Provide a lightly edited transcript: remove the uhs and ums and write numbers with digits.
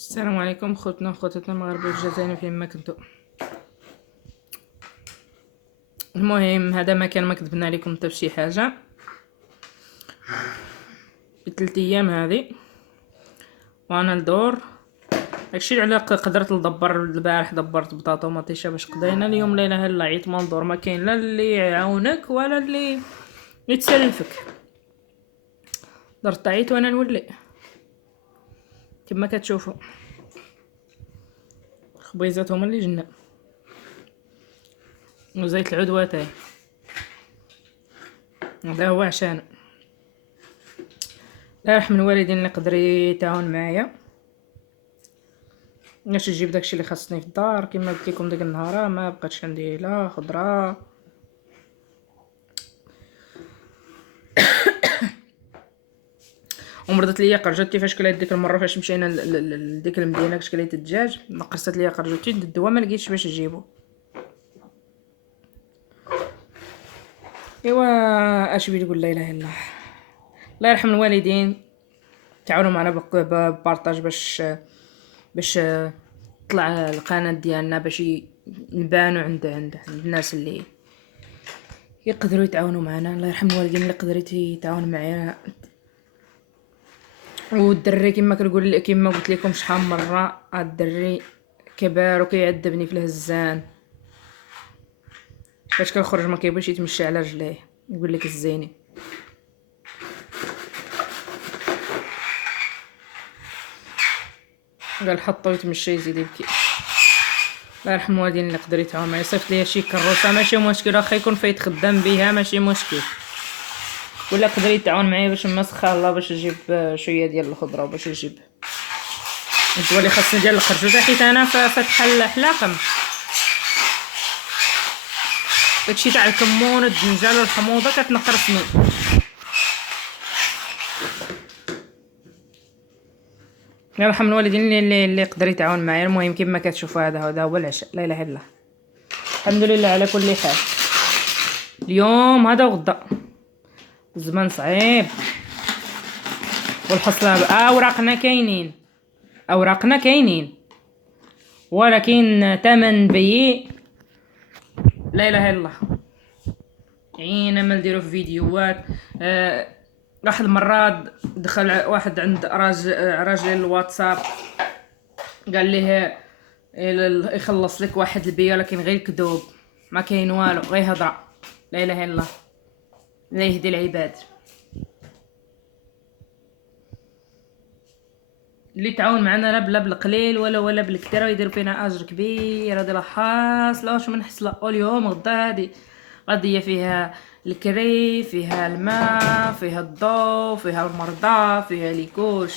السلام عليكم خوتنا وخواتاتنا المغاربه والجزائريين فين ما كنتو. المهم هذا ما كان، ما كذبنا عليكم حتى بشي حاجه. بثلاث ايام هذه وانا ندور داكشي على قدرت ندبر. البارح دبرت بطاطا ومطيشه باش قضينا اليوم. لا اله الا الله، عيط ما ندور، ما كاين لا اللي يعاونك ولا اللي يتسلفك. درت عيط وانا نولي كما كتشوفوا. خبيزات هما اللي جنا وزيت العدوى تاعي هذا هو عشان لا يرحم الوالدين اللي قدر يتعاون معايا باش نجيب داكشي اللي خاصني في الدار. كما قلت لكم ديك النهار ما بقيتش عندي لا خضره ومرضت ليا قرجتي. فاش كليت ديك المره فاش مشينا لديك المدينه كاش كليت الدجاج نقصت ليا قرجتي. الدواء ما لقيتش باش نجيبو. ايوا اش بغيت نقول؟ لا اله الا الله. الله يرحم الوالدين تعاونوا معنا ببارطاج باش طلع القناه ديالنا باش نبانوا عند الناس اللي يقدروا يتعاونوا معنا. الله يرحم الوالدين اللي قدرت يتعاون معايا. والدري كما كنقول، كما قلت لكم شحال مره، الدري كبار وكيعذبني في الهزان. فاش كنخرج ما كيبغيش يتمشى على رجليه، يقول لك الزيني. قال حطو يتمشى يزيد يبكي. الله يرحم الوالدين اللي قدر يتعاون معايا. صيفط ليا شي كروسه ماشي مشكل، واخا يكون فايت خدام بها ماشي مشكل، ولا قدر يتعاون معايا باش نمسخها الله باش نجيب شويه ديال الخضره وباش نجيب الدواء اللي خاصني ديال الخرجوت. حيت انا فاتحه الحلاقم داكشي تاع الكمون الدنجال والحموضه كتنقرصني. الله يرحم الوالدين اللي قدر يتعاون معايا. المهم كما كتشوفوا هذا هو العشاء. لا اله الا الله. الحمد لله على كل حال. اليوم هذا وغدا الزمان صعيب والحصله اوراقنا كاينين ولكن تمن بيي. لا اله الا الله. عينا ما نديرو في فيديوهات. واحد المره دخل واحد عند راجل الواتساب قال ليه يخلص لك واحد البيع، لكن غير كذوب، ما كاين والو، غير هضره. لا اله الا الله. لا يهدي العباد. اللي تعاون معنا لا بالقليل ولا بالكثير يدير فينا اجر كبير. هذه لا حاصله واش من حصله. اليوم غدا هذه قضيه فيها الكري، فيها الماء، فيها الضوء، فيها المرضى، فيها ليكوش.